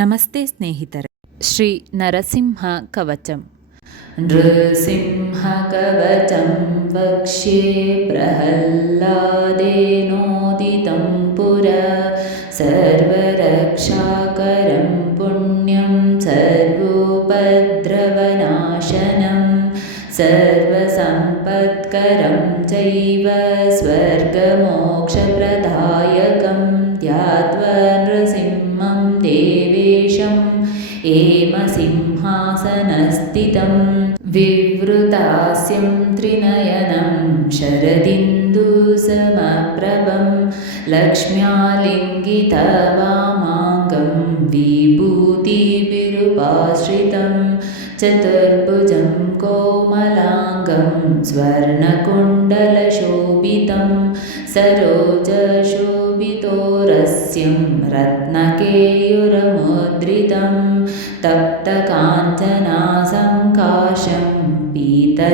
ನಮಸ್ತೆ ಸ್ನೇಹಿತರೆ. ಶ್ರೀ ನರಸಿಂಹ ಕವಚಂ. ನೃಸಿಂಹಕವಚಂ ವಕ್ಷ್ಯೆ ಪ್ರಹ್ಲಾದೇನೋದಿತಂ ಪುರ ಸರ್ವರಕ್ಷಾಕರಂ ಪುಣ್ಯಂ ಸರ್ವೋಪದ್ರವನಾಶನಂ ಸರ್ವಸಂಪತ್ಕರಂ ಚೈವ ಸ್ವರ್ಗಮೋಕ್ಷಪ್ರದಾಯಕಂ ಧ್ಯಾತ್ವಾ ನೃಸಿಂಹಂ ದೇವೇಶಂ ಹೇಮಸಿಂಹಾಸನಸ್ಥಿತಂ ವಿವೃತಾಸ್ಯಂ ತ್ರಿನಯನಂ ಶರದಿಂದೂಸಮಪ್ರಭಂ ಲಕ್ಷ್ಮ್ಯಾಲಿಂಗಿತವಾಮಾಂಗಂ ವಿಭೂತಿಭಿರುಪಾಶ್ರಿತಂ ಚತುರ್ಭುಜಂ ಕೋಮಲಾಂಗಂ ಸ್ವರ್ಣಕುಂಡಲಶೋಭಿತಂ ಸರೋಜಶೋಭಿತೋರಸ್ಯಂ ರತ್ನಕೇಯೂರಮುದ್ರಿತಂ ತಪ್ತಕಾಂಚನಾಸಂಕಾಶಂ ಪೀತನಿರ್ಮಲವಾಸನಂ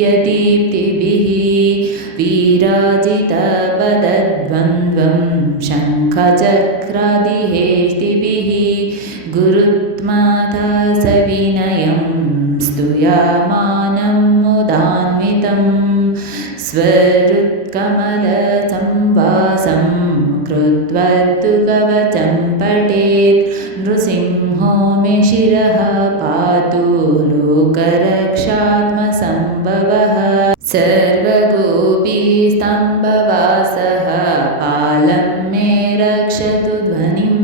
ಇಂದ್ರಾದಿಸುರಮೌಳಿಸ್ತತ್ಪುರಮಾಣಿಕ್ಯದೀಪ್ತಿಭಿः ವಿರಾಜಿತಪದದ್ವಂದ್ವಂ ಶಂಖಚಕ್ರಾದಿಹೇಷ್ಟಿಭಿः ಗುರುತ್ಮಾಥ ಸವಿನಯಂ ಸ್ತೂಯಮಾनं ಮುದಾನ್ವಿतं ಸ್ವರುತ್ಕಮಲಸಂವಾಸಂ ಕೃತ್ವತ್ತು ಕವಚಂ ಪಠೇತ್ ನೃಸಿಂಹೋ ಮೇ ಶಿರಃ ಪಾತು ಲೋಕರಕ್ಷಾತ್ಮಸಂಭವಃ ಸರ್ವಗೋಪೀಸ್ತಂಭವಾಸಃ ಪಾಲಂ ಮೇ ರಕ್ಷತು ಧ್ವನಿಂ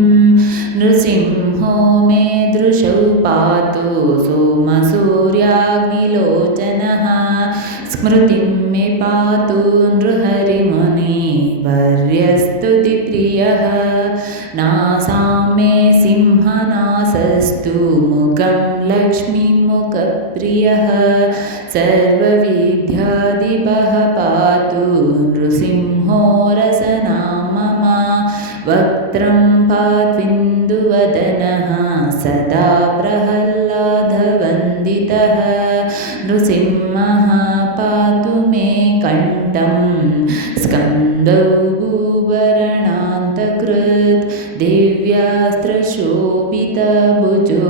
ನೃಸಿಂಹೋ ಮೇ ದೃಶೌ ಪಾತು ಸೋಮಸೂರ್ಯಾಗ್ನಿಲೋಚನಃ ಸ್ಮೃತಿಂ ಮೇ ಪಾತು ನೃಹರಿಮುನಿ ವರ್ಯಸ್ತುತಿಪ್ರಿಯಃ ನಾಸಾಂ ಮೇ ಸಿಂಹನಾಸಸ್ತು ಮುಖಂ ಲಕ್ಷ್ಮೀಮುಖಪ್ರಿಯಃ ಸರ್ವವಿದ್ಯಾಧಿಪಃ ಪಾತು ನೃಸಿಂಹೋ ರಸನಾಂ ಮಮ ವಕ್ತ್ರಂ ಪಾತ್ವಿಂದುವದನಃ ಸದಾ ಪ್ರಹ್ಲಾದವಂದಿತಃ ನೃಸಿಂಹಃ ಪಾತು ಮೇ ಕಂಠಂ ಸ್ಕಂದೌ ಭೂವರಣಾಂತಕೃತ್ ದಿವ್ಯಾಸ್ತ್ರಶೋಭಿತಭುಜೋ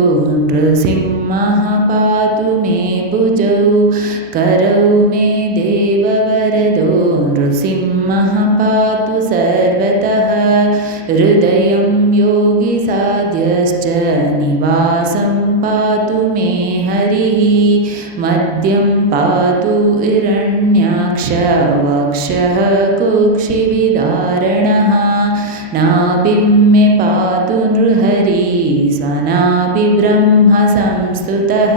ನೃಸಿಂಹಃ ಪಾತು ಮೇ ಭುಜೌ करौ मे देववरदो नृसिंहः पातु सर्वतः हृदयं योगिसाध्यश्च निवासं पातु मे हरिः मध्यं पातु हिरण्याक्ष वक्षः कुक्षिविदारणः नाभिं मे पातु नृहरिः स्वनाभिब्रह्मसंस्तुतः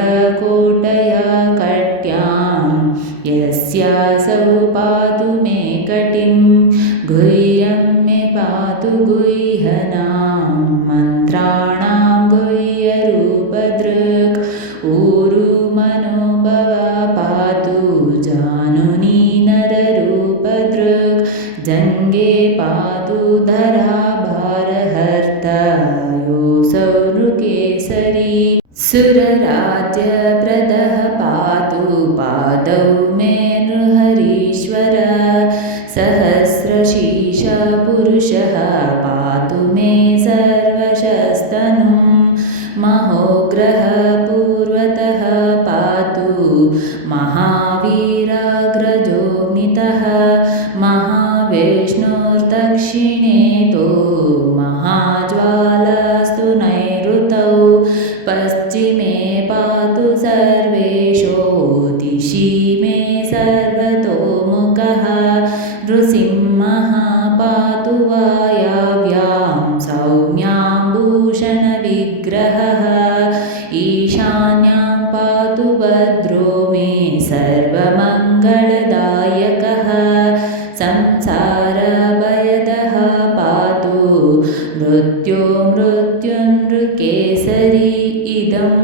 ब्रह्माण्डकोटया कट्यां यस्यासौ पातु मे कटिं गुह्यं मे पातु गुह्यनां मन्त्राणां गुह्यरूपदृक् ऊरुमनोभव पातु जानुनी नररूपदृक् जङ्गे पातु धराभारहर्ता योऽसौ नृकेसरी सुरराज्यप्रदः पातु पादौ मे नृहरीश्वर सहस्रशीर्ष पुरुषः पातु मे सर्वशस्तनुं महोग्रः पूर्वतः पातु महावीराग्रजोऽग्नितः महाविष्णुर्दक्षिणेतो महाज्वालास्तु नैऋतौ पश्चिमे पातु सर्वेशो दिशि मे सर्वतोमुखः नृसिंहः पातु वायव्यां सौम्यां भूषणविग्रहः ईशान्यां पातु भद्रो मे सर्वमङ्गलदायकः संसारभयदः पातु मृत्यो मृत्युनृकेसरी इदं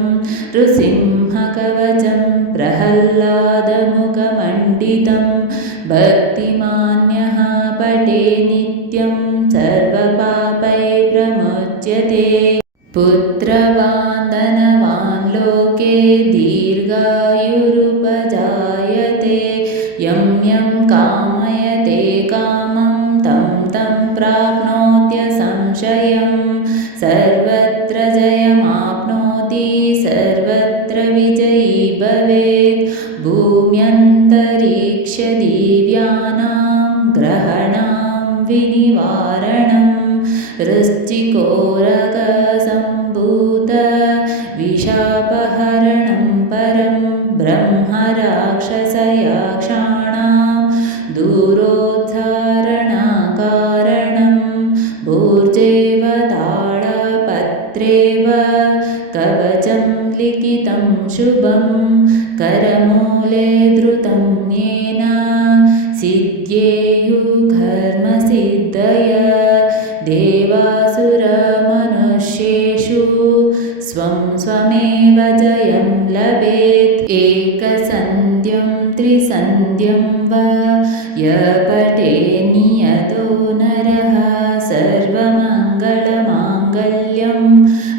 नृसिंहकवचं प्रह्लादमुखमण्डितं भक्तिमान्यः पठे नित्यं सर्वपापैः प्रमुच्यते पुत्रवान् धनवान् लोके दीर्घायुरुपजायते यं यं कामयते कामं तं तं प्राप्नोत्य संशयं सर्वत्र जयमाप्नोति सर्वत्र विजयी भवेत् भूम्यन्तरिक्षदिव्यानां ग्रहणां विनिवारणं वृश्चिकोरगसम्भूत विशापहरणं परं ब्रह्मराक्षसयाक्षाणां दूरोद्धारणकारणं भूर्जेव ताळपत्रेव कवचं लिखितं शुभं करमूले धृतं येन सिद्ध्येयुर्धर्मसिद्धय देवासुरमनुष्येषु स्वं स्वमेव जयं लभेत् एकसन्ध्यं त्रिसन्ध्यं वा य पठे नियतो नरः सर्वमङ्गलमाङ्गल्यं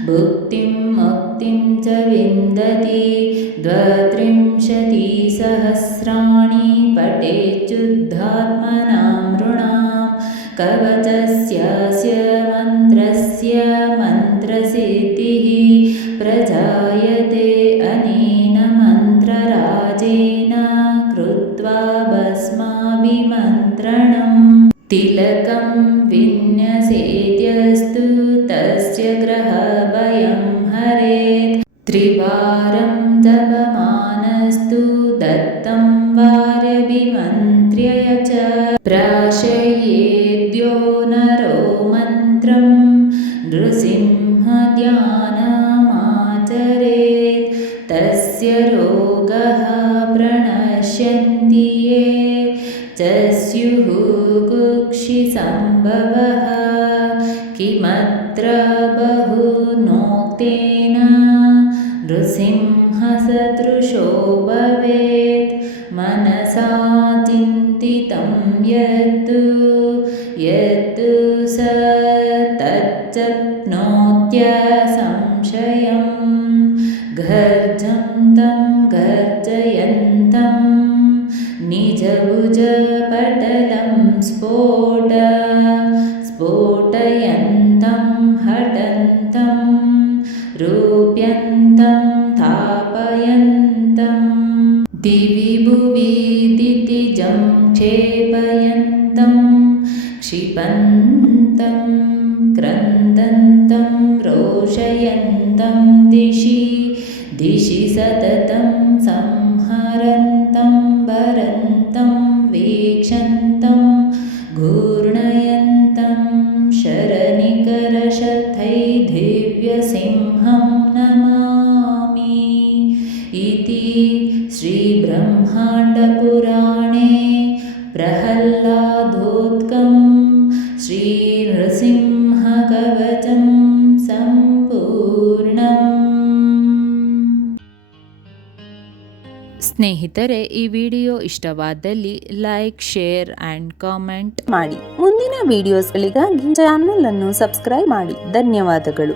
भुक्तिं मुक्तिं च विन्दति 32 पठेच्युद्धात्मनां नृणां कवचस्यास्य मन्त्रस्य मन्त्रसिद्धिः प्रजायते अनेन मन्त्रराजेन कृत्वा भस्माभिमन्त्रणम् तिलकं विन्यसेत्यस्तु तस्य ग्रहभयं हरेत् त्रिवारं जपमानस्तु दत्तं वार्यभिमन्त्र्य च प्राशयेद्यो नरो मन्त्रं नृसिंहध्यानमाचरेत् तस्य रोगः प्रणश्यन्ति ये च स्युः कुक्षिसम्भवः किमत्र बहुनोक्तेन नृसिंहसदृशो भवेत् मनसा चिन्तितं यत्तु स तच्चप्नोत्य संशयं गर्जन्तं गर्जयन्तं निजभुजपटलं स्फोटयन्तं हठन्तं रूप्यन्तं तापयन्तं दिवि भुवि दितिजं क्षेपयन्तं क्षिपन्तं क्रन्दन्तं रोषयन्तं दिशि सततं संहरन्तं भरन्तं वीक्षन्तं घूर्णयन्तं शरनिकरशतैः दिव्यसिंहं नमामि इति श्रीब्रह्माण्डपुराणे प्रहल्लादोत्कं श्रीनृसिंहकवचं ಸಂಪೂರ್ಣಂ. ಸ್ನೇಹಿತರೆ, ಈ ವಿಡಿಯೋ ಇಷ್ಟವಾದಲ್ಲಿ ಲೈಕ್, ಶೇರ್ ಆ್ಯಂಡ್ ಕಾಮೆಂಟ್ ಮಾಡಿ. ಮುಂದಿನ ವಿಡಿಯೋಸ್ಗಳಿಗಾಗಿ ಚಾನಲ್ ಅನ್ನು ಸಬ್ಸ್ಕ್ರೈಬ್ ಮಾಡಿ. ಧನ್ಯವಾದಗಳು.